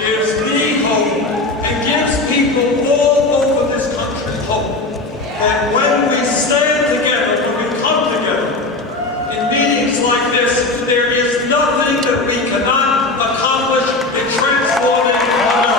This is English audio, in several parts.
gives me hope and gives people all over this country hope that when we stand together, when we come together in meetings like this, there is nothing that we cannot accomplish in transforming America.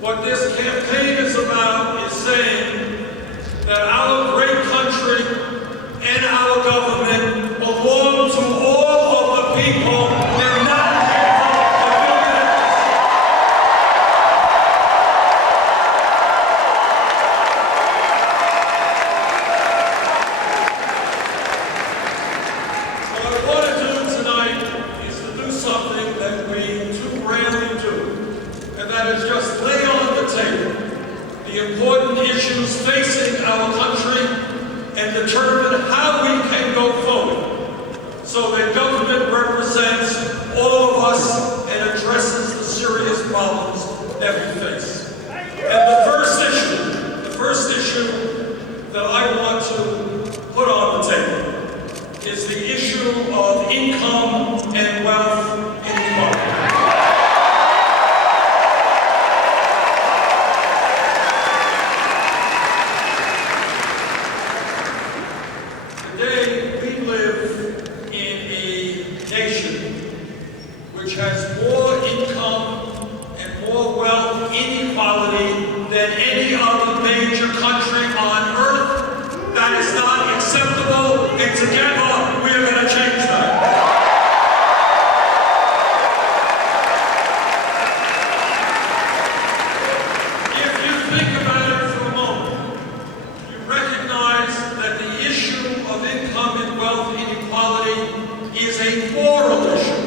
What this campaign is about is saying that our great country and our government belong to all of the people and not the billionaires. What I want to do tonight is to do something that we too rarely do, and that is just lay on the table the important issues facing our country and determine how we can go forward so that government represents all of us and addresses the serious problems that we face. And the first issue that I want to put on the table is the issue of income and wealth inequality. Which has more income and more wealth inequality than any other major country on earth. That is not acceptable, and together we are going to change that. If you think about it for a moment, you recognize that the issue of income and wealth inequality is a moral issue.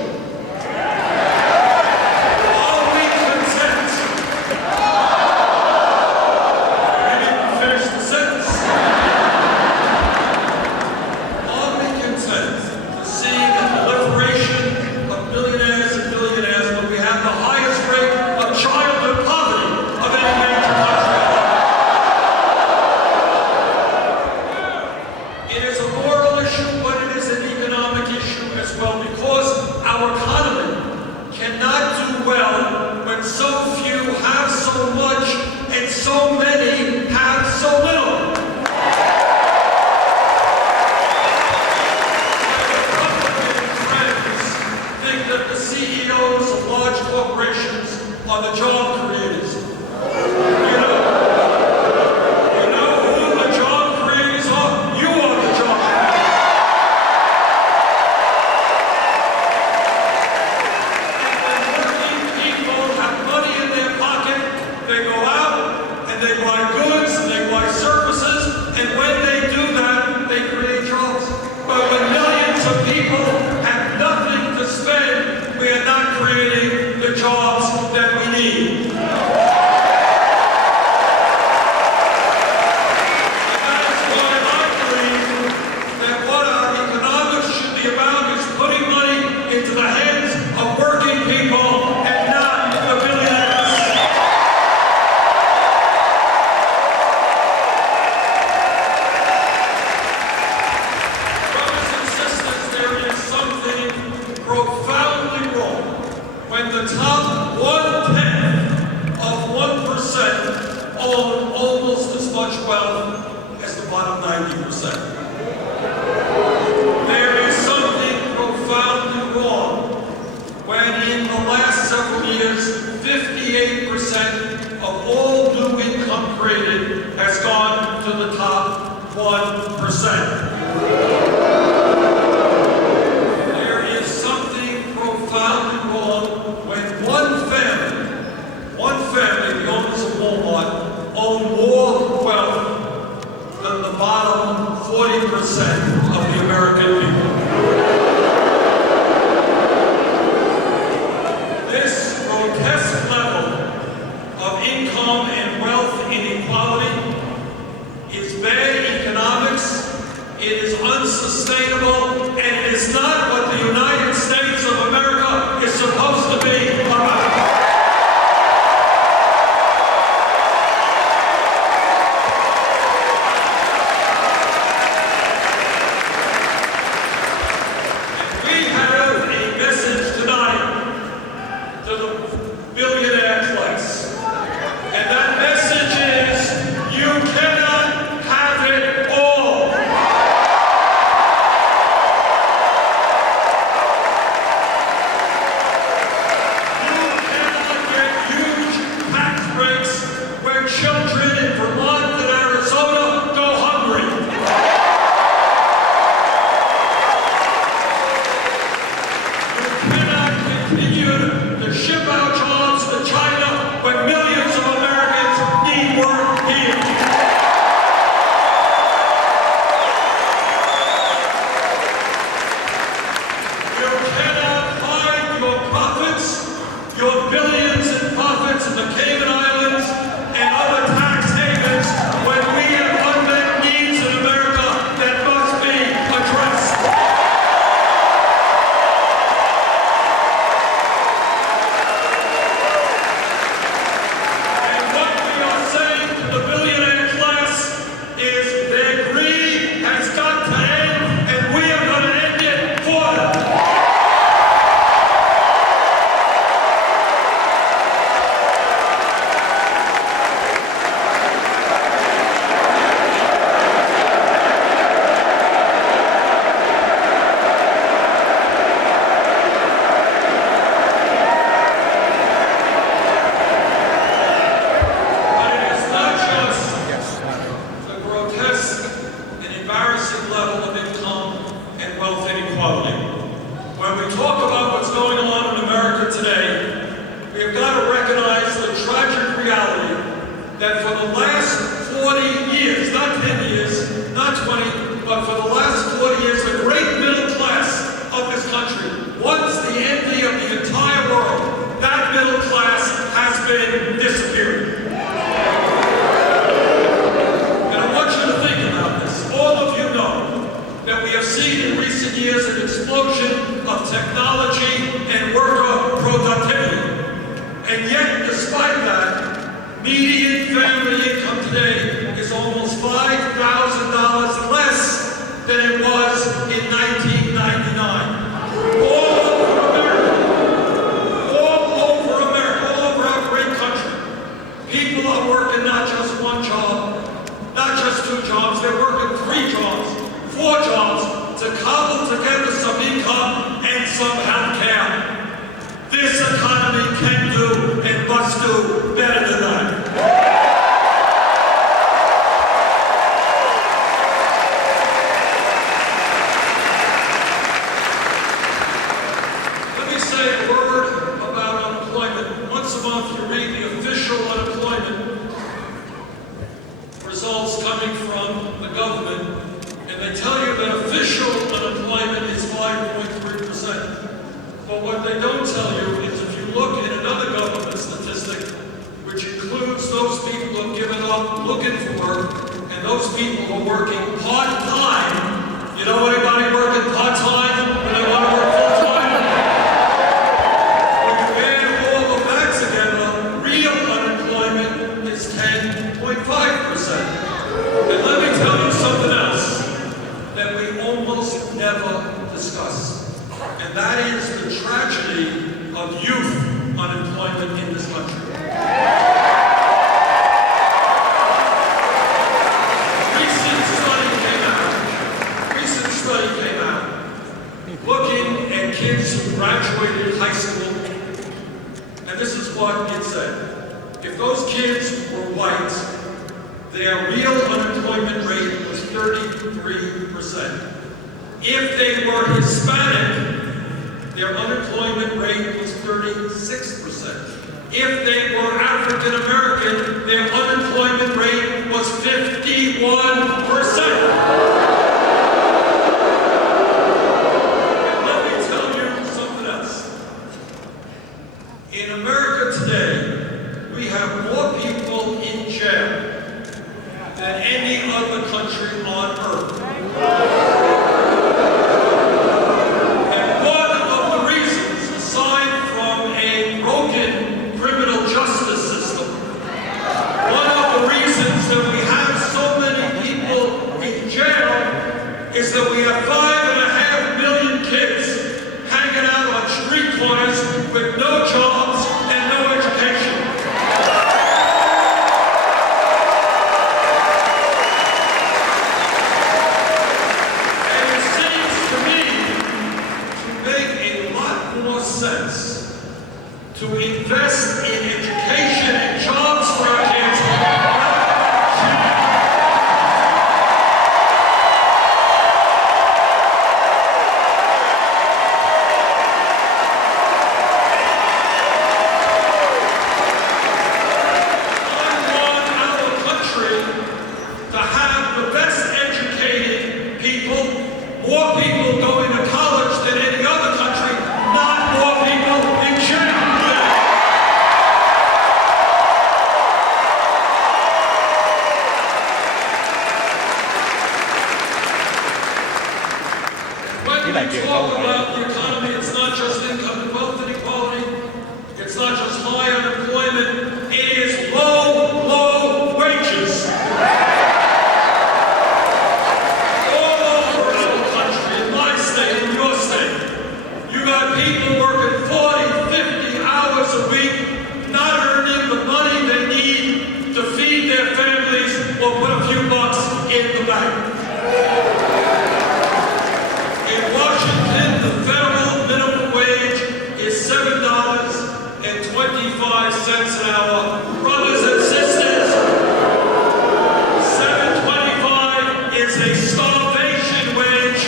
So many have so little. Republican friends think that the CEOs of large corporations are the job creators. You know who the job creators are? You are the job creators. And when working people have money in their pocket, they go out and they buy goods, and they buy services, and when they do that, they create jobs. But when millions of people have nothing to spend, we are not creating the jobs that we need. And that is why I believe that what our economics should be about is putting money into the hands of working people and not the billionaires. Profoundly wrong when the top 1/10 of 1% own almost as much wealth as the bottom 90%. There is something profoundly wrong when in the last several years 58% of all new income created has gone to the top 1%. Profoundly wrong when one family, the owners of Walmart, own more wealth than the bottom 40% of the American people. This grotesque level income and wealth inequality. It's bad economics. It is unsustainable, and it is not what the United States of America is supposed to be about. If they were African American, their unemployment rate was 51%. And let me tell you something else. In America today, we have more people other country on earth. And one of the reasons, aside from a broken criminal justice system, one of the reasons that we have so many people in jail is that we have 5.5 million kids hanging out on street corners with no jobs and no education. And it seems to me to make a lot more sense to invest in education and jobs for our kids. More people going to college than any other country, not more people in jail. When we talk about the economy, it's not just income and wealth inequality, it's not just high unemployment, it is low wages. People working 40, 50 hours a week, not earning the money they need to feed their families or put a few bucks in the bank. In Washington, the federal minimum wage is $7.25 an hour. Brothers and sisters, $7.25 is a starvation wage.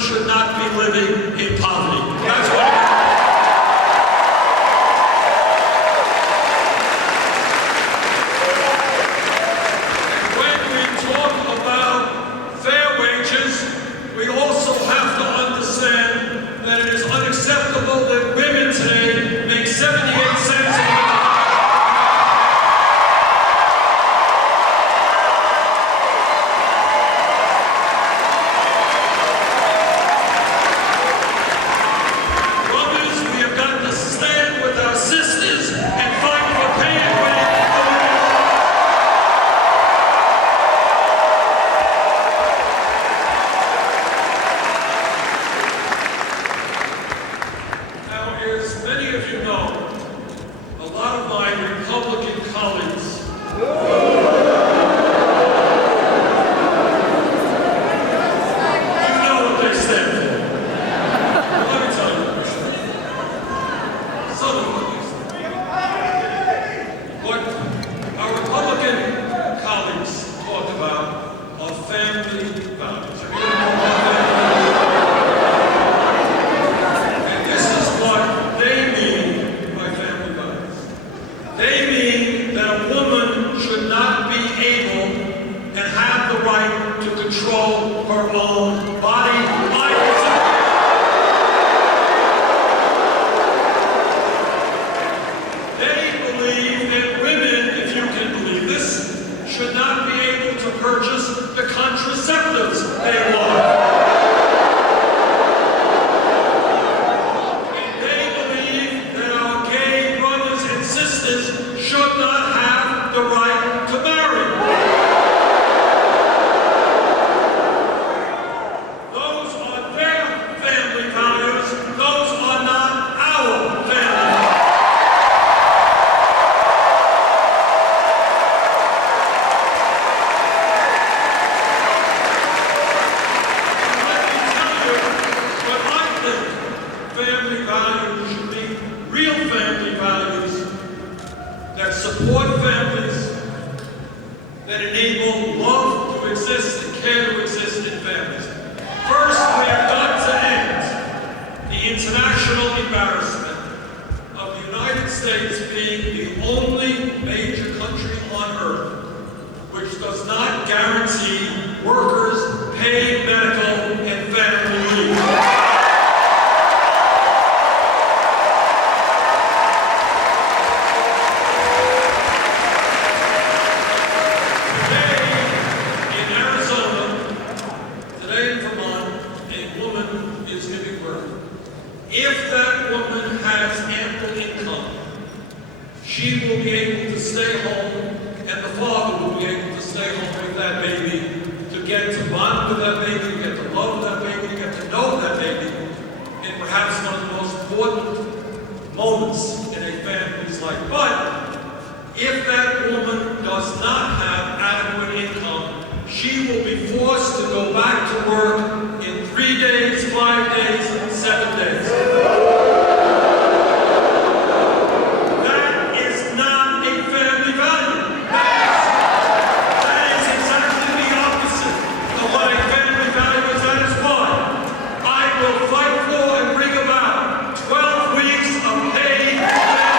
Should not be living in poverty. That's what it is. And when we talk about fair wages, we also have to understand that it is unacceptable that women today make 78 cents an hour. support families, that enable love to exist and care to exist. embarrassment of the United States being the only major country on earth which does not guarantee workers paid medical and family leave. If that woman has ample income, she will be able to stay home, and the father will be able to stay home with that baby, to get to bond with that baby, to get to love that baby, to get to know that baby, in perhaps one of the most important moments in a family's life. But if that woman does not have adequate income, she will be forced to go back to work in 3 days, 5 days, 7 days. That is not a family value. That is exactly the opposite of what a family value is. That is why I will fight for and bring about 12 weeks of paid family.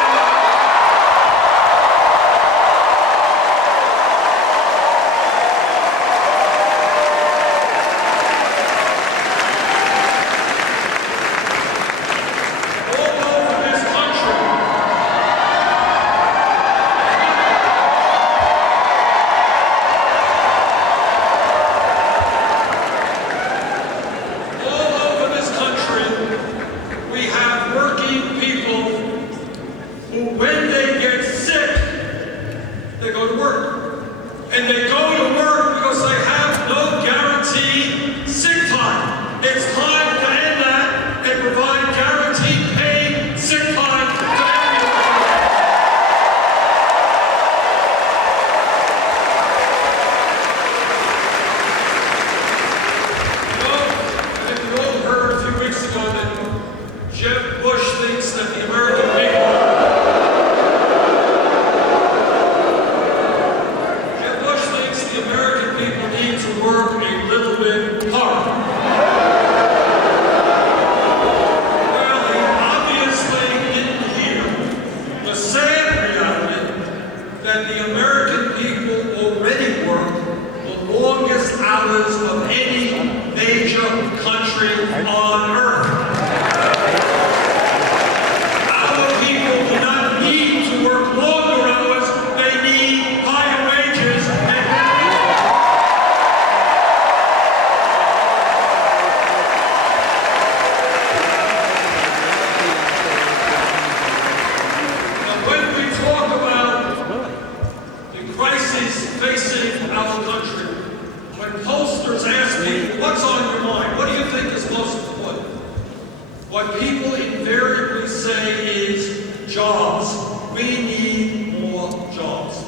What people invariably say is jobs. We need more jobs.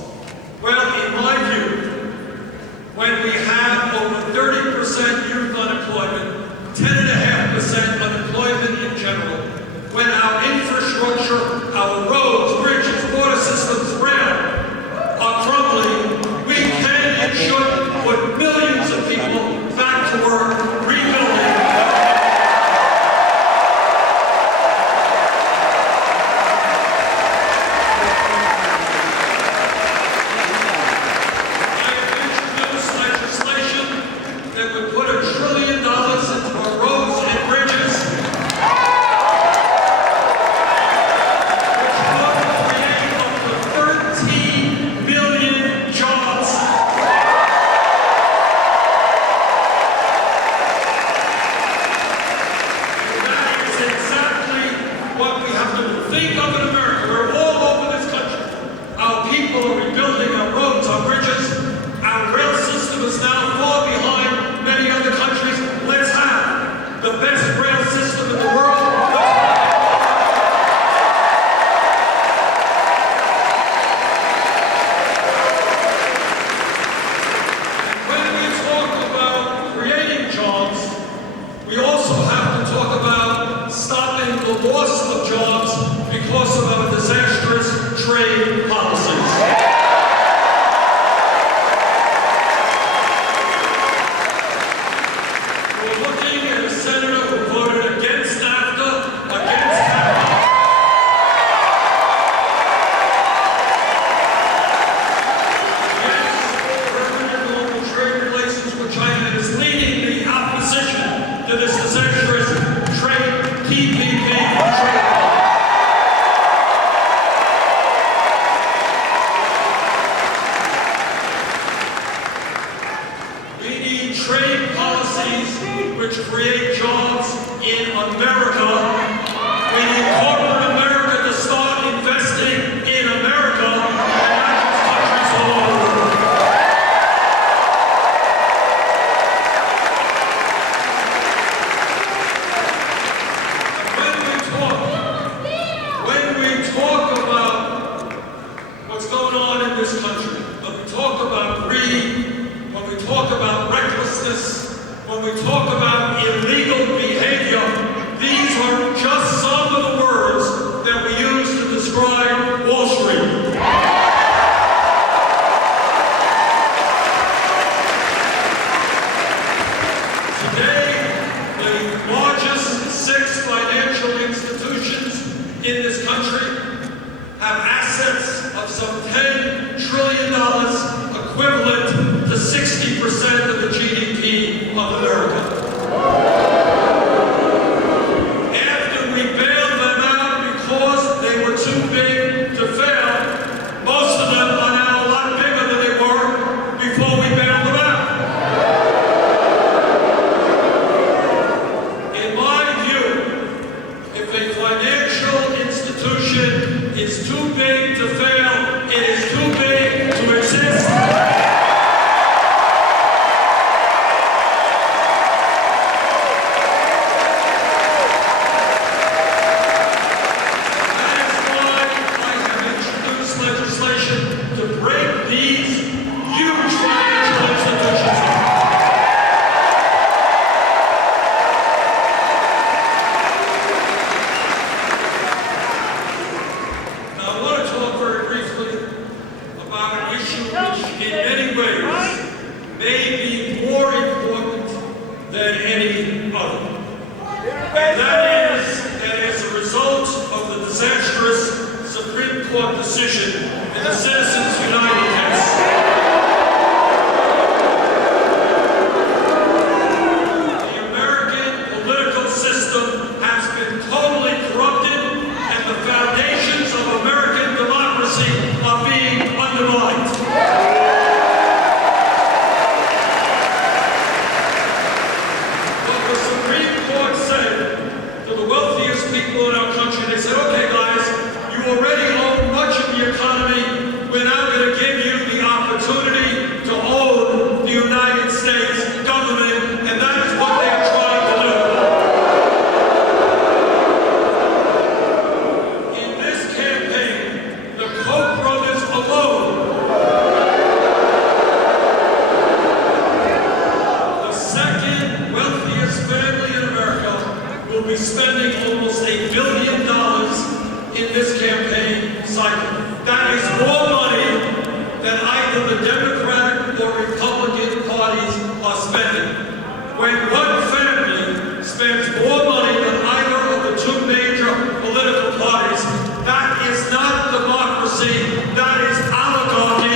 Well, in my view, when we have over 30% youth unemployment, 10.5% unemployment in general, when our infrastructure, our roads, bridges, water systems, rail are crumbling, we can and should put millions of people back to work, rebuilding. which create jobs in America. We need corporate America to start investing in America and not just countries all over the world. When we talk about what's going on in this country, when we talk about greed, when we talk about recklessness, when we talk about illegal behavior, these are just some of the words that we use to describe Wall Street. Today, the largest 6 financial institutions in this country have assets of some $10 trillion, equivalent to 60% of the GDP of America. After we bailed them out because they were too big to fail, most of them are now a lot bigger than they were before we bailed them out. In my view, if a financial institution is too big to fail, it is too big to exist. To break these huge financial institutions up. Now I want to talk very briefly about an issue which in many ways may be more important than any other. And that is that as a result of the disastrous Supreme Court decision in the Citizens United case, the American political system has been totally corrupted and the foundations of American democracy are being undermined. What the Supreme Court said to the wealthiest people in our country, they said, okay guys, you already own much of the economy. We're now going to give you the opportunity to own the United States government, and that is what they are trying to do. In this campaign, the Koch brothers alone, the second wealthiest family in America, will be spending almost $1 billion in this campaign cycle. That is more money than either the Democratic or Republican parties are spending. When one family spends more money than either of the 2 major political parties, that is not democracy, that is oligarchy.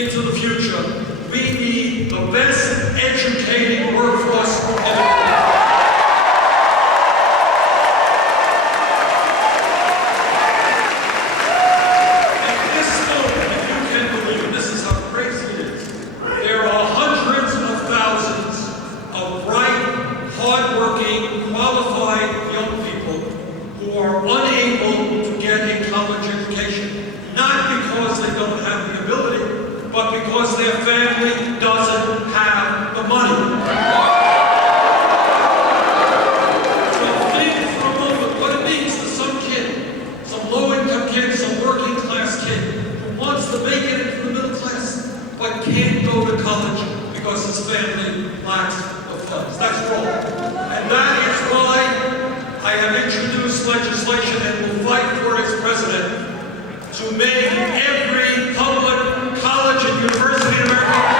into the future, we need the best educated workforce in the world. At this moment, if you can believe it, this is how crazy it is. There are hundreds of thousands of bright, hardworking, because their family doesn't have the money. So think for a moment what it means to some kid, some low-income kid, some working-class kid who wants to make it into the middle class but can't go to college because his family lacks the funds. That's wrong. And that is why I have introduced legislation and will fight for it as president to make every public college and university in America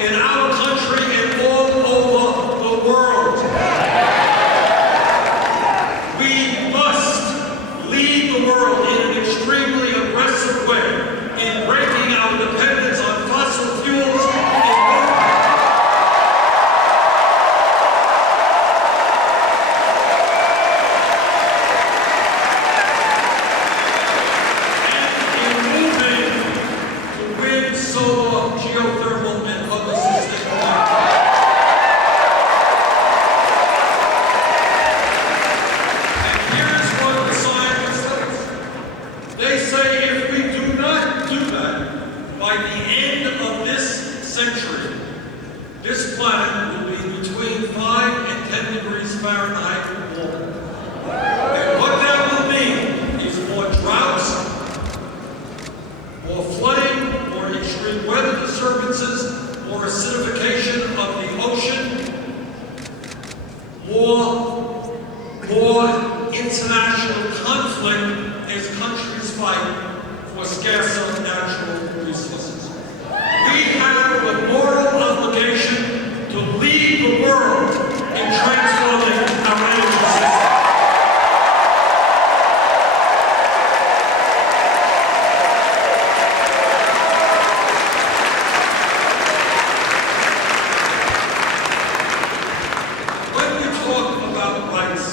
in our country and all over the world. this planet will be between 5 and 10 degrees Fahrenheit warmer. And what that will mean is more droughts, more flooding, more extreme weather disturbances, more acidification of the ocean, more international conflict as countries fight for scarcer natural resources. We have the moral obligation to lead the world in transforming our energy system. When we talk about rights,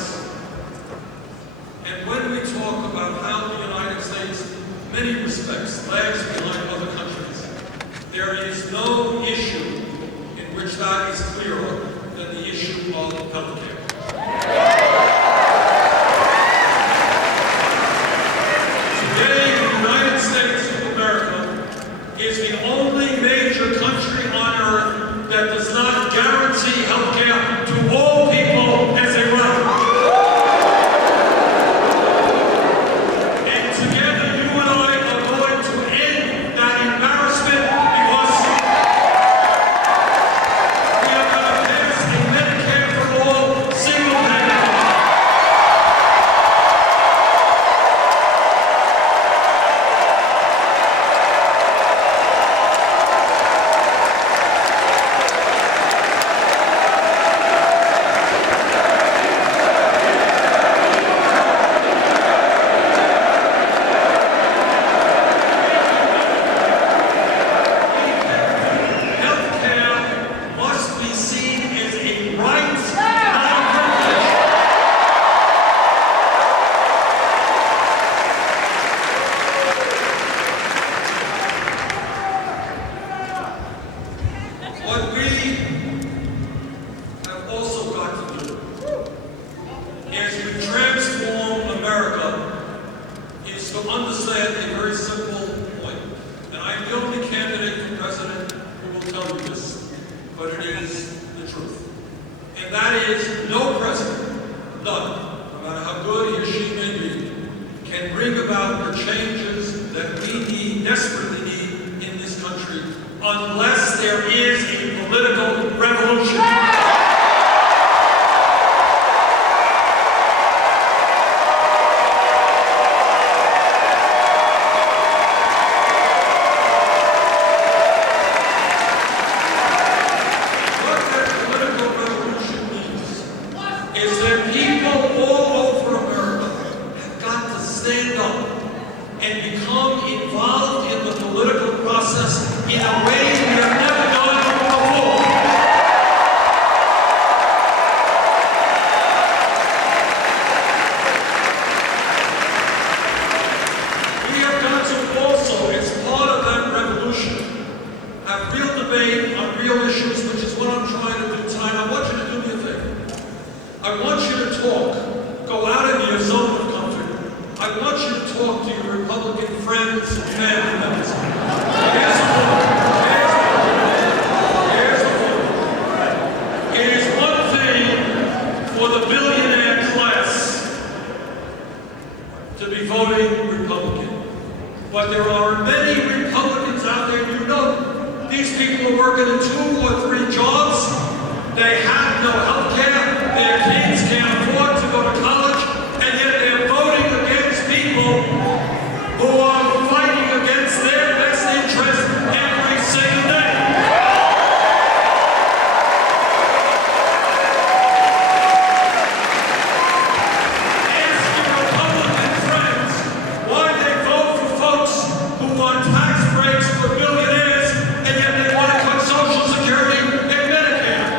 and when we talk about how the United States, in many respects, lags behind other countries, there is no issue in which that is clearer than the issue of healthcare. Today, the United States of America is the only major country on earth that does not guarantee healthcare to all people as a right. And together, you and I are going to end that embarrassment because we are going to pass a Medicare for all single payment. Healthcare must be seen as a right, not a privilege. What we have also got to do as we transform America is to understand a very simple point. And I'm the only candidate for president who will tell you this, but it is the truth. And that is no president, none, no matter how good he or she may be, can bring about the changes that we need, desperately need in this country unless there is a political revolution. What that political revolution means is that people all over America have got to stand up and become involved in the political process in a way we have never done before. We have got to also, as part of that revolution, have real debate on real issues, which is what I'm trying to do tonight. I want you to do me a favor. I want you to talk. Go out of your zone of comfort. I want you to talk to your Republican friends and family members. Here's the point. Here's the point. It is one thing for the billionaire class to be voting Republican. But there are many Republicans out there, you know, these people are working in 2 or 3 jobs. They have no health care. Their kids can't afford to go to college. And yet they're voting against people who are fighting against their best interests every single day. Ask your Republican friends why they vote for folks who want tax breaks for billionaires and yet they want to cut Social Security and Medicare.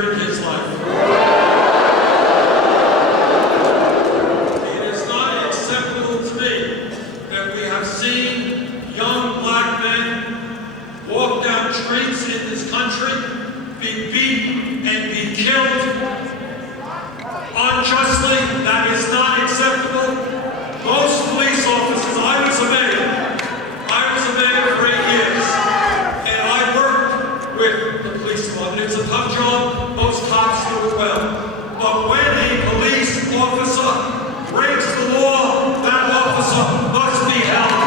during his life. It is not acceptable to me that we have seen young black men walk down streets in this country, be beaten and be killed unjustly. That is not acceptable. Most police officers, I was a mayor for 8 years, and I worked with the police department. It's a tough job, most cops do it well. But when a police officer breaks the law, that officer must be held.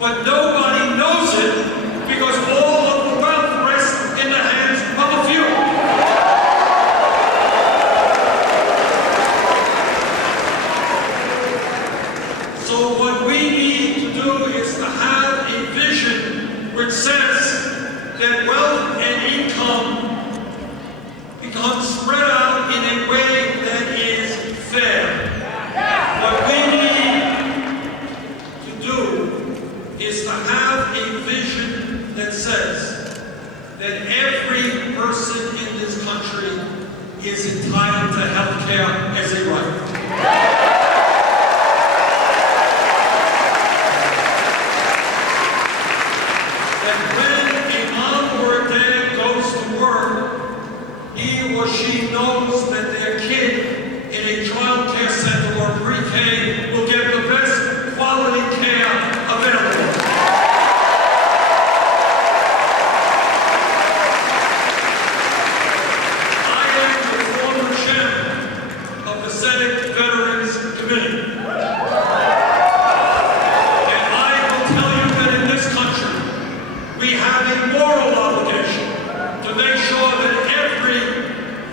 But nobody knows it because all of the wealth rests in the hands of a few. So what we need to do is to have a vision which says that wealth and income become spread out in a way that is fair. What we need to do is to have a vision that says that every person in this country is entitled to health care as a right. That when a mom or a dad goes to work, he or she knows that their kid in a child care center or pre-K will get the best quality care available. I am the former chairman of the Senate Veterans Committee. And I will tell you that in this country, we have a moral obligation to make sure that every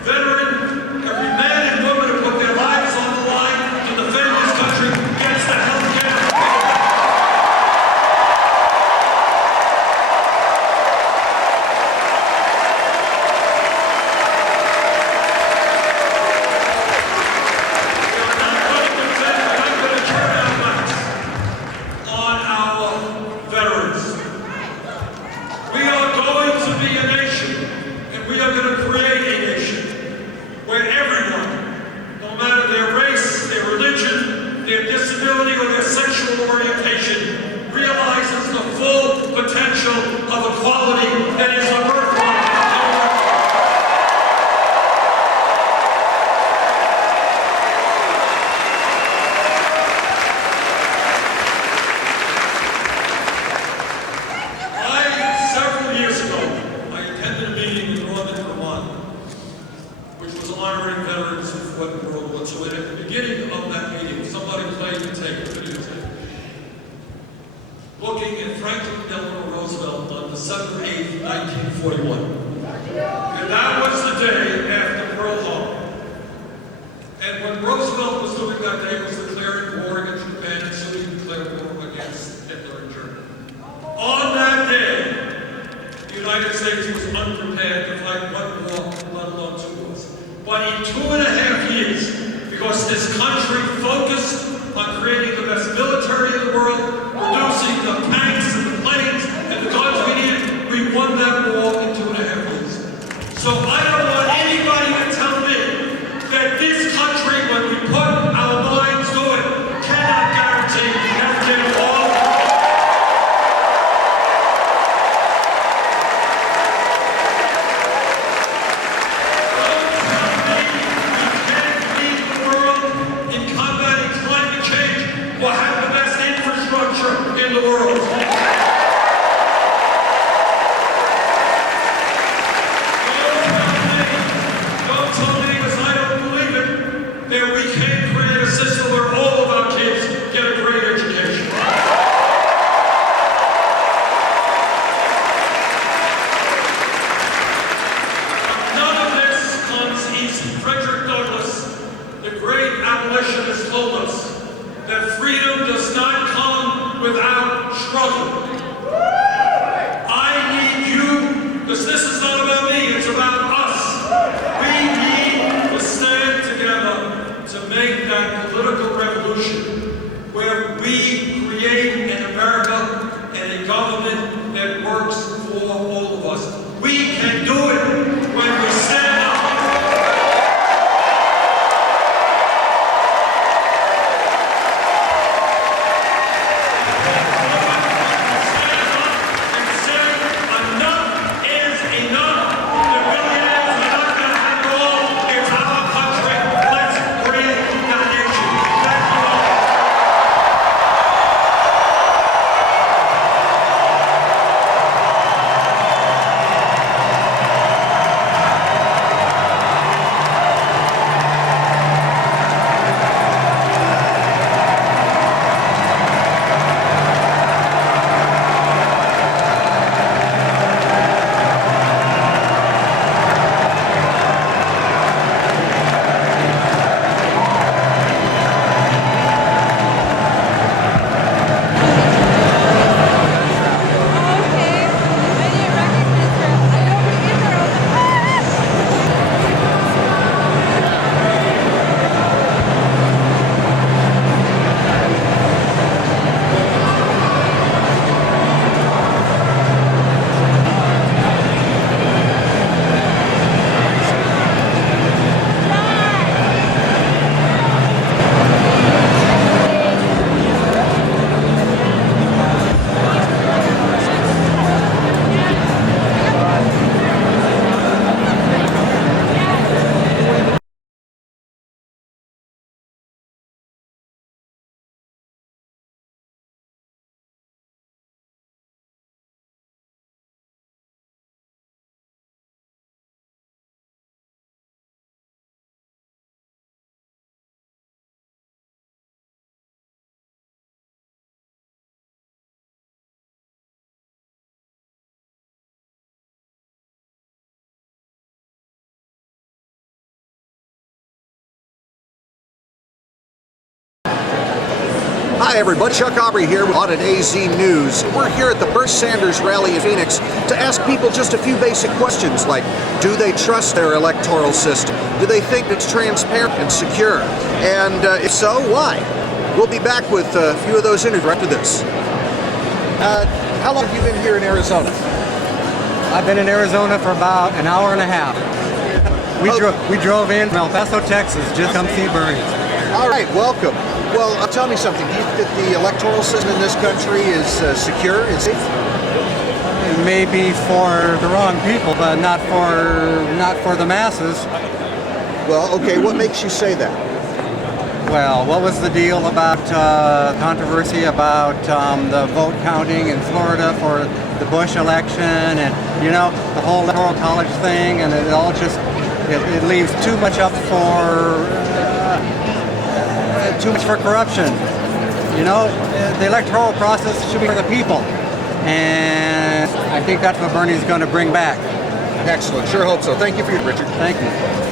veteran, every man and woman who put their lives on the line to defend this country gets the health care. Looking at Franklin Delano Roosevelt on December 8th, 1941. And that was the day after Pearl Harbor. And what Roosevelt was doing that day was declaring war against Japan, and so he declared war against Hitler and Germany. On that day, the United States was unprepared to fight one war, let alone two wars. But in 2.5 years, because this country focused on creating the best military in the world, producing the tanks and the planes and the guns we needed, we won that war in 2.5 years. So I don't want anybody to tell me that this country, when we put our minds to it, cannot guarantee health care for all. In the world. Don't tell me, because I don't believe it, struggle. I need you, because this is not about me, it's about us. We need to stand together to make that political revolution where we create in America and a government that works for all of us. We can do it when we stand up. Hi everybody, Chuck Aubrey here with AUDIT-AZ News. We're here at the Bernie-Sanders rally in Phoenix to ask people just a few basic questions like, do they trust their electoral system? Do they think it's transparent and secure? And if so, why? We'll be back with a few of those interviews after this. How long have you been here in Arizona? I've been in Arizona for about an hour and a half. We drove in from El Paso, Texas, just come see Bernie. All right, welcome. Well, tell me something. Do you think that the electoral system in this country is secure and safe? Maybe for the wrong people, but not for the masses. Well, okay, what makes you say that? Well, what was the deal about controversy about the vote counting in Florida for the Bush election, and you know, the whole electoral college thing, and it all just it leaves too much up for corruption. You know, the electoral process should be for the people, and I think that's what Bernie's going to bring back. Excellent. Sure hope so. Thank you for your, Richard. Thank you.